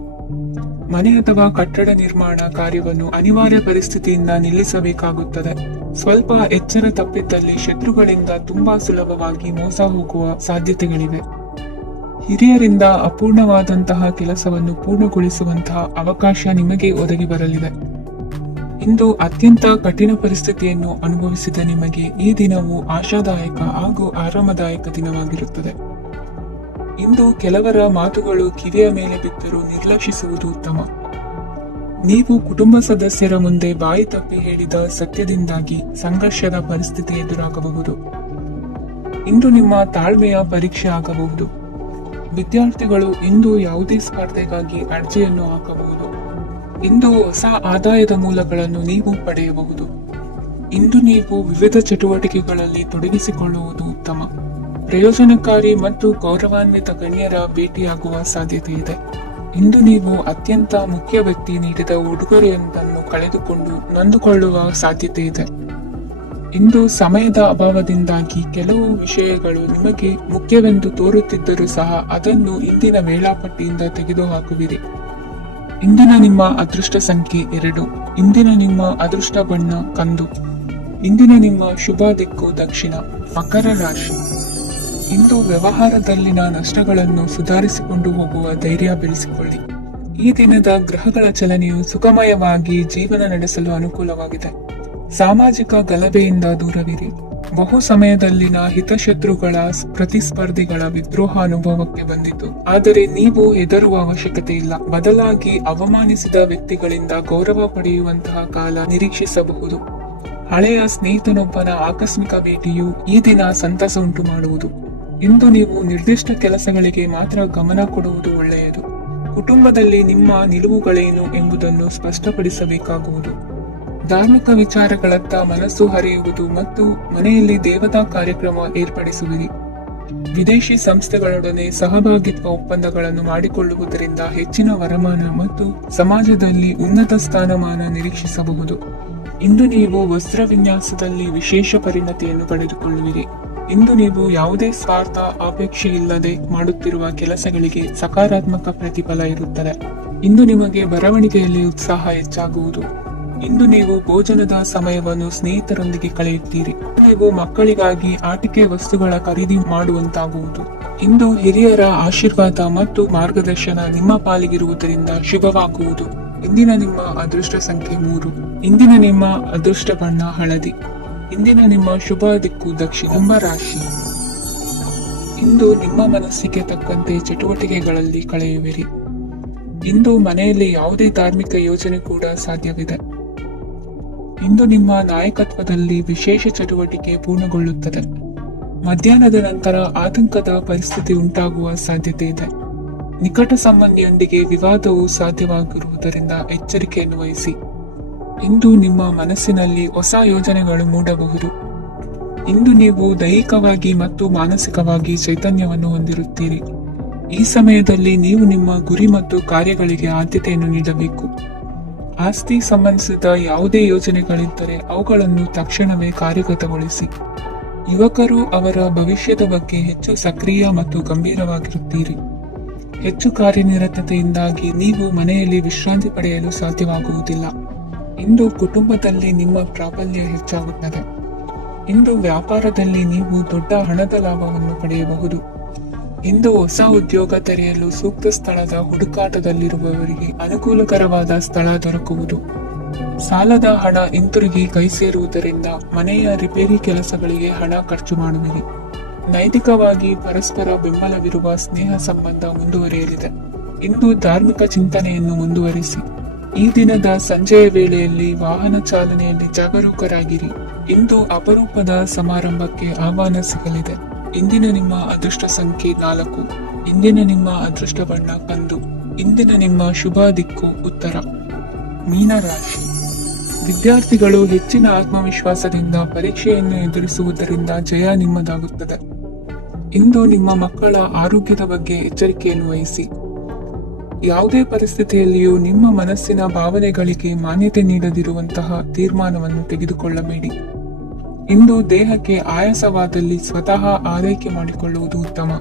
ಮನೆ ಅಥವಾ ಕಟ್ಟಡ ನಿರ್ಮಾಣ ಕಾರ್ಯವನ್ನು ಅನಿವಾರ್ಯ ಪರಿಸ್ಥಿತಿಯಿಂದ ನಿಲ್ಲಿಸಬೇಕಾಗುತ್ತದೆ. ಸ್ವಲ್ಪ ಎಚ್ಚರ ತಪ್ಪಿದ್ದಲ್ಲಿ ಶತ್ರುಗಳಿಂದ ತುಂಬಾ ಸುಲಭವಾಗಿ ಮೋಸ ಹೋಗುವ ಸಾಧ್ಯತೆಗಳಿವೆ. ಹಿರಿಯರಿಂದ ಅಪೂರ್ಣವಾದಂತಹ ಕೆಲಸವನ್ನು ಪೂರ್ಣಗೊಳಿಸುವಂತಹ ಅವಕಾಶ ನಿಮಗೆ ಒದಗಿ ಬರಲಿದೆ. ಇಂದು ಅತ್ಯಂತ ಕಠಿಣ ಪರಿಸ್ಥಿತಿಯನ್ನು ಅನುಭವಿಸಿದ ನಿಮಗೆ ಈ ದಿನವು ಆಶಾದಾಯಕ ಹಾಗೂ ಆರಾಮದಾಯಕ ದಿನವಾಗಿರುತ್ತದೆ. ಇಂದು ಕೆಲವರ ಮಾತುಗಳು ಕಿವಿಯ ಮೇಲೆ ಬಿದ್ದರೂ ನಿರ್ಲಕ್ಷಿಸುವುದು ಉತ್ತಮ. ನೀವು ಕುಟುಂಬ ಸದಸ್ಯರ ಮುಂದೆ ಬಾಯಿ ತಪ್ಪಿ ಹೇಳಿದ ಸತ್ಯದಿಂದಾಗಿ ಸಂಘರ್ಷದ ಪರಿಸ್ಥಿತಿ ಎದುರಾಗಬಹುದು. ಇಂದು ನಿಮ್ಮ ತಾಳ್ಮೆಯ ಪರೀಕ್ಷೆ ಆಗಬಹುದು. ವಿದ್ಯಾರ್ಥಿಗಳು ಇಂದು ಯಾವುದೇ ಸ್ಪರ್ಧೆಗಾಗಿ ಅರ್ಜಿಯನ್ನು ಹಾಕಬಹುದು. ಇಂದು ಹೊಸ ಆದಾಯದ ಮೂಲಗಳನ್ನು ನೀವು ಪಡೆಯಬಹುದು. ಇಂದು ನೀವು ವಿವಿಧ ಚಟುವಟಿಕೆಗಳಲ್ಲಿ ತೊಡಗಿಸಿಕೊಳ್ಳುವುದು ಉತ್ತಮ. ಪ್ರಯೋಜನಕಾರಿ ಮತ್ತು ಗೌರವಾನ್ವಿತ ಗಣ್ಯರ ಭೇಟಿಯಾಗುವ ಸಾಧ್ಯತೆ ಇದೆ. ಇಂದು ನೀವು ಅತ್ಯಂತ ಮುಖ್ಯ ವ್ಯಕ್ತಿ ನೀಡಿದ ಉಡುಗೊರೆಯೊಂದನ್ನು ಕಳೆದುಕೊಂಡು ನೊಂದುಕೊಳ್ಳುವ ಸಾಧ್ಯತೆ ಇದೆ. ಇಂದು ಸಮಯದ ಅಭಾವದಿಂದಾಗಿ ಕೆಲವು ವಿಷಯಗಳು ನಿಮಗೆ ಮುಖ್ಯವೆಂದು ತೋರುತ್ತಿದ್ದರೂ ಸಹ ಅದನ್ನು ಇಂದಿನ ವೇಳಾಪಟ್ಟಿಯಿಂದ ತೆಗೆದುಹಾಕುವಿರಿ. ಇಂದಿನ ನಿಮ್ಮ ಅದೃಷ್ಟ ಸಂಖ್ಯೆ 2. ಇಂದಿನ ನಿಮ್ಮ ಅದೃಷ್ಟ ಬಣ್ಣ ಕಂದು. ಇಂದಿನ ನಿಮ್ಮ ಶುಭ ದಿಕ್ಕು ದಕ್ಷಿಣ. ಮಕರ ರಾಶಿ. ಇಂದು ವ್ಯವಹಾರದಲ್ಲಿನ ನಷ್ಟಗಳನ್ನು ಸುಧಾರಿಸಿಕೊಂಡು ಹೋಗುವ ಧೈರ್ಯ ಬೆಳೆಸಿಕೊಳ್ಳಿ. ಈ ದಿನದ ಗ್ರಹಗಳ ಚಲನೆಯು ಸುಖಮಯವಾಗಿ ಜೀವನ ನಡೆಸಲು ಅನುಕೂಲವಾಗಿದೆ. ಸಾಮಾಜಿಕ ಗಲಭೆಯಿಂದ ದೂರವಿರಿ. ಬಹು ಸಮಯದಲ್ಲಿನ ಹಿತಶತ್ರುಗಳ ಪ್ರತಿಸ್ಪರ್ಧಿಗಳ ವಿದ್ರೋಹ ಅನುಭವಕ್ಕೆ ಬಂದಿತು. ಆದರೆ ನೀವು ಹೆದರುವ ಅವಶ್ಯಕತೆ ಇಲ್ಲ. ಬದಲಾಗಿ ಅವಮಾನಿಸಿದ ವ್ಯಕ್ತಿಗಳಿಂದ ಗೌರವ ಪಡೆಯುವಂತಹ ಕಾಲ ನಿರೀಕ್ಷಿಸಬಹುದು. ಹಳೆಯ ಸ್ನೇಹಿತನೊಬ್ಬನ ಆಕಸ್ಮಿಕ ಭೇಟಿಯು ಈ ದಿನ ಸಂತಸ ಉಂಟು ಮಾಡುವುದು. ಇಂದು ನೀವು ನಿರ್ದಿಷ್ಟ ಕೆಲಸಗಳಿಗೆ ಮಾತ್ರ ಗಮನ ಕೊಡುವುದು ಒಳ್ಳೆಯದು. ಕುಟುಂಬದಲ್ಲಿ ನಿಮ್ಮ ನಿಲುವುಗಳೇನು ಎಂಬುದನ್ನು ಸ್ಪಷ್ಟಪಡಿಸಬೇಕಾಗುವುದು. ಧಾರ್ಮಿಕ ವಿಚಾರಗಳತ್ತ ಮನಸ್ಸು ಹರಿಯುವುದು ಮತ್ತು ಮನೆಯಲ್ಲಿ ದೇವತಾ ಕಾರ್ಯಕ್ರಮ ಏರ್ಪಡಿಸುವಿರಿ. ವಿದೇಶಿ ಸಂಸ್ಥೆಗಳೊಡನೆ ಸಹಭಾಗಿತ್ವ ಒಪ್ಪಂದಗಳನ್ನು ಮಾಡಿಕೊಳ್ಳುವುದರಿಂದ ಹೆಚ್ಚಿನ ವರಮಾನ ಮತ್ತು ಸಮಾಜದಲ್ಲಿ ಉನ್ನತ ಸ್ಥಾನಮಾನ ನಿರೀಕ್ಷಿಸಬಹುದು. ಇಂದು ನೀವು ವಸ್ತ್ರ ವಿನ್ಯಾಸದಲ್ಲಿ ವಿಶೇಷ ಪರಿಣತಿಯನ್ನು ಪಡೆದುಕೊಳ್ಳುವಿರಿ. ಇಂದು ನೀವು ಯಾವುದೇ ಸ್ವಾರ್ಥ ಅಪೇಕ್ಷೆ ಇಲ್ಲದೆ ಮಾಡುತ್ತಿರುವ ಕೆಲಸಗಳಿಗೆ ಸಕಾರಾತ್ಮಕ ಪ್ರತಿಫಲ ಇರುತ್ತದೆ. ಇಂದು ನಿಮಗೆ ಬರವಣಿಗೆಯಲ್ಲಿ ಉತ್ಸಾಹ ಹೆಚ್ಚಾಗುವುದು. ಇಂದು ನೀವು ಭೋಜನದ ಸಮಯವನ್ನು ಸ್ನೇಹಿತರೊಂದಿಗೆ ಕಳೆಯುತ್ತೀರಿ. ನೀವು ಮಕ್ಕಳಿಗಾಗಿ ಆಟಿಕೆ ವಸ್ತುಗಳ ಖರೀದಿ ಮಾಡುವಂತಾಗುವುದು. ಇಂದು ಹಿರಿಯರ ಆಶೀರ್ವಾದ ಮತ್ತು ಮಾರ್ಗದರ್ಶನ ನಿಮ್ಮ ಪಾಲಿಗಿರುವುದರಿಂದ ಶುಭವಾಗುವುದು. ಇಂದಿನ ನಿಮ್ಮ ಅದೃಷ್ಟ ಸಂಖ್ಯೆ 3. ಇಂದಿನ ನಿಮ್ಮ ಅದೃಷ್ಟ ಬಣ್ಣ ಹಳದಿ. ಇಂದಿನ ನಿಮ್ಮ ಶುಭ ದಿಕ್ಕು ದಕ್ಷಿಣ. ಕುಂಭ ರಾಶಿ. ಇಂದು ನಿಮ್ಮ ಮನಸ್ಸಿಗೆ ತಕ್ಕಂತೆ ಚಟುವಟಿಕೆಗಳಲ್ಲಿ ಕಳೆಯುವಿರಿ. ಇಂದು ಮನೆಯಲ್ಲಿ ಯಾವುದೇ ಧಾರ್ಮಿಕ ಯೋಜನೆ ಕೂಡ ಸಾಧ್ಯವಿದೆ. ಇಂದು ನಿಮ್ಮ ನಾಯಕತ್ವದಲ್ಲಿ ವಿಶೇಷ ಚಟುವಟಿಕೆ ಪೂರ್ಣಗೊಳ್ಳುತ್ತದೆ. ಮಧ್ಯಾಹ್ನದ ನಂತರ ಆತಂಕದ ಪರಿಸ್ಥಿತಿ ಉಂಟಾಗುವ ಸಾಧ್ಯತೆ ಇದೆ. ನಿಕಟ ಸಂಬಂಧಿಯೊಂದಿಗೆ ವಿವಾದವು ಸಾಧ್ಯವಾಗಿರುವುದರಿಂದ ಎಚ್ಚರಿಕೆಯನ್ನು ವಹಿಸಿ. ಇಂದು ನಿಮ್ಮ ಮನಸ್ಸಿನಲ್ಲಿ ಹೊಸ ಯೋಜನೆಗಳು ಮೂಡಬಹುದು. ಇಂದು ನೀವು ದೈಹಿಕವಾಗಿ ಮತ್ತು ಮಾನಸಿಕವಾಗಿ ಚೈತನ್ಯವನ್ನು ಹೊಂದಿರುತ್ತೀರಿ. ಈ ಸಮಯದಲ್ಲಿ ನೀವು ನಿಮ್ಮ ಗುರಿ ಮತ್ತು ಕಾರ್ಯಗಳಿಗೆ ಆದ್ಯತೆಯನ್ನು ನೀಡಬೇಕು. ಆಸ್ತಿ ಸಂಬಂಧಿಸಿದ ಯಾವುದೇ ಯೋಜನೆಗಳಿದ್ದರೆ ಅವುಗಳನ್ನು ತಕ್ಷಣವೇ ಕಾರ್ಯಗತಗೊಳಿಸಿ. ಯುವಕರು ಅವರ ಭವಿಷ್ಯದ ಬಗ್ಗೆ ಹೆಚ್ಚು ಸಕ್ರಿಯ ಮತ್ತು ಗಂಭೀರವಾಗಿರುತ್ತೀರಿ. ಹೆಚ್ಚು ಕಾರ್ಯನಿರತತೆಯಿಂದಾಗಿ ನೀವು ಮನೆಯಲ್ಲಿ ವಿಶ್ರಾಂತಿ ಪಡೆಯಲು ಸಾಧ್ಯವಾಗುವುದಿಲ್ಲ. ಇಂದು ಕುಟುಂಬದಲ್ಲಿ ನಿಮ್ಮ ಪ್ರಾಬಲ್ಯ ಹೆಚ್ಚಾಗುತ್ತದೆ. ಇಂದು ವ್ಯಾಪಾರದಲ್ಲಿ ನೀವು ದೊಡ್ಡ ಹಣದ ಲಾಭವನ್ನು ಪಡೆಯಬಹುದು. ಇಂದು ಹೊಸ ಉದ್ಯೋಗ ತೆರೆಯಲು ಸೂಕ್ತ ಸ್ಥಳದ ಹುಡುಕಾಟದಲ್ಲಿರುವವರಿಗೆ ಅನುಕೂಲಕರವಾದ ಸ್ಥಳ ದೊರಕುವುದು. ಸಾಲದ ಹಣ ಹಿಂತಿರುಗಿ ಕೈ ಸೇರುವುದರಿಂದ ಮನೆಯ ರಿಪೇರಿ ಕೆಲಸಗಳಿಗೆ ಹಣ ಖರ್ಚು ಮಾಡುವಿರಿ. ನೈತಿಕವಾಗಿ ಪರಸ್ಪರ ಬೆಂಬಲವಿರುವ ಸ್ನೇಹ ಸಂಬಂಧ ಮುಂದುವರಿಯಲಿದೆ. ಇಂದು ಧಾರ್ಮಿಕ ಚಿಂತನೆಯನ್ನು ಮುಂದುವರಿಸಿ. ಈ ದಿನದ ಸಂಜೆಯ ವೇಳೆಯಲ್ಲಿ ವಾಹನ ಚಾಲನೆಯಲ್ಲಿ ಜಾಗರೂಕರಾಗಿರಿ. ಇಂದು ಅಪರೂಪದ ಸಮಾರಂಭಕ್ಕೆ ಆಹ್ವಾನ ಸಿಗಲಿದೆ. ಇಂದಿನ ನಿಮ್ಮ ಅದೃಷ್ಟ ಸಂಖ್ಯೆ 4. ಇಂದಿನ ನಿಮ್ಮ ಅದೃಷ್ಟ ಬಣ್ಣ ಕಂದು. ಇಂದಿನ ನಿಮ್ಮ ಶುಭ ದಿಕ್ಕು ಉತ್ತರ. ಮೀನ ರಾಶಿ. ವಿದ್ಯಾರ್ಥಿಗಳು ಹೆಚ್ಚಿನ ಆತ್ಮವಿಶ್ವಾಸದಿಂದ ಪರೀಕ್ಷೆಯನ್ನು ಎದುರಿಸುವುದರಿಂದ ಜಯ ನಿಮ್ಮದಾಗುತ್ತದೆ. ಇಂದು ನಿಮ್ಮ ಮಕ್ಕಳ ಆರೋಗ್ಯದ ಬಗ್ಗೆ ಎಚ್ಚರಿಕೆಯನ್ನು ವಹಿಸಿ. ಯಾವುದೇ ಪರಿಸ್ಥಿತಿಯಲ್ಲಿಯೂ ನಿಮ್ಮ ಮನಸ್ಸಿನ ಭಾವನೆಗಳಿಗೆ ಮಾನ್ಯತೆ ನೀಡದಿರುವಂತಹ ತೀರ್ಮಾನವನ್ನು ತೆಗೆದುಕೊಳ್ಳಬೇಡಿ. ಇಂದು ದೇಹಕ್ಕೆ ಆಯಾಸವಾದಲ್ಲಿ ಸ್ವತಃ ಆರೈಕೆ ಮಾಡಿಕೊಳ್ಳುವುದು ಉತ್ತಮ.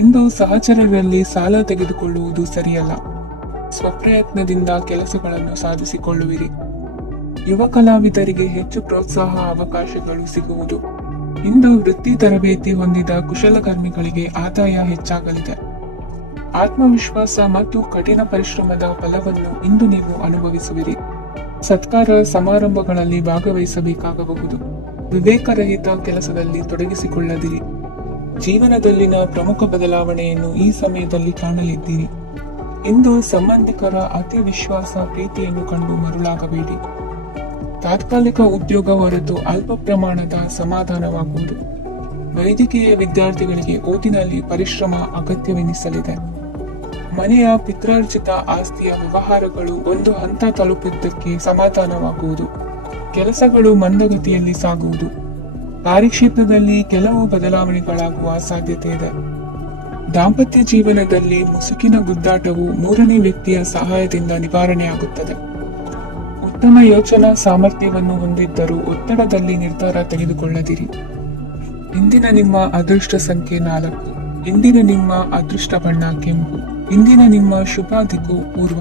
ಇಂದು ಸಹಚರರಲ್ಲಿ ಸಾಲ ತೆಗೆದುಕೊಳ್ಳುವುದು ಸರಿಯಲ್ಲ. ಸ್ವಪ್ರಯತ್ನದಿಂದ ಕೆಲಸಗಳನ್ನು ಸಾಧಿಸಿಕೊಳ್ಳುವಿರಿ. ಯುವ ಕಲಾವಿದರಿಗೆ ಹೆಚ್ಚು ಪ್ರೋತ್ಸಾಹ ಅವಕಾಶಗಳು ಸಿಗುವುದು. ಇಂದು ವೃತ್ತಿ ತರಬೇತಿ ಹೊಂದಿದ ಕುಶಲಕರ್ಮಿಗಳಿಗೆ ಆದಾಯ ಹೆಚ್ಚಾಗಲಿದೆ. ಆತ್ಮವಿಶ್ವಾಸ ಮತ್ತು ಕಠಿಣ ಪರಿಶ್ರಮದ ಫಲವನ್ನು ಇಂದು ನೀವು ಅನುಭವಿಸುವಿರಿ. ಸತ್ಕಾರ ಸಮಾರಂಭಗಳಲ್ಲಿ ಭಾಗವಹಿಸಬೇಕಾಗಬಹುದು. ವಿವೇಕರಹಿತ ಕೆಲಸದಲ್ಲಿ ತೊಡಗಿಸಿಕೊಳ್ಳದಿರಿ. ಜೀವನದಲ್ಲಿನ ಪ್ರಮುಖ ಬದಲಾವಣೆಯನ್ನು ಈ ಸಮಯದಲ್ಲಿ ಕಾಣಲಿದ್ದೀರಿ. ಇಂದು ಸಂಬಂಧಿಕರ ಅತಿ ವಿಶ್ವಾಸ ಪ್ರೀತಿಯನ್ನು ಕಂಡು ಮರುಳಾಗಬೇಡಿ. ತಾತ್ಕಾಲಿಕ ಉದ್ಯೋಗ ಹೊರತು ಅಲ್ಪ ಪ್ರಮಾಣದ ಸಮಾಧಾನವಾಗುವುದು. ವೈದ್ಯಕೀಯ ವಿದ್ಯಾರ್ಥಿಗಳಿಗೆ ಓದಿನಲ್ಲಿ ಪರಿಶ್ರಮ ಅಗತ್ಯವೆನಿಸಲಿದೆ. ಮನೆಯ ಪಿತ್ರಾರ್ಜಿತ ಆಸ್ತಿಯ ವ್ಯವಹಾರಗಳು ಒಂದು ಹಂತ ತಲುಪಿದ್ದಕ್ಕೆ ಸಮಾಧಾನವಾಗುವುದು. ಕೆಲಸಗಳು ಮಂದಗತಿಯಲ್ಲಿ ಸಾಗುವುದು. ಕಾರ್ಯಕ್ಷೇತ್ರದಲ್ಲಿ ಕೆಲವು ಬದಲಾವಣೆಗಳಾಗುವ ಸಾಧ್ಯತೆ ಇದೆ. ದಾಂಪತ್ಯ ಜೀವನದಲ್ಲಿ ಮುಸುಕಿನ ಗುದ್ದಾಟವು ಮೂರನೇ ವ್ಯಕ್ತಿಯ ಸಹಾಯದಿಂದ ನಿವಾರಣೆಯಾಗುತ್ತದೆ. ಉತ್ತಮ ಯೋಚನಾ ಸಾಮರ್ಥ್ಯವನ್ನು ಹೊಂದಿದ್ದರೂ ಒತ್ತಡದಲ್ಲಿ ನಿರ್ಧಾರ ತೆಗೆದುಕೊಳ್ಳದಿರಿ. ಇಂದಿನ ನಿಮ್ಮ ಅದೃಷ್ಟ ಸಂಖ್ಯೆ 4. ಇಂದಿನ ನಿಮ್ಮ ಅದೃಷ್ಟ ಬಣ್ಣ ಕೆಂಪು. ಇಂದಿನ ನಿಮ್ಮ ಶುಭ ದಿಕ್ಕು ಪೂರ್ವ.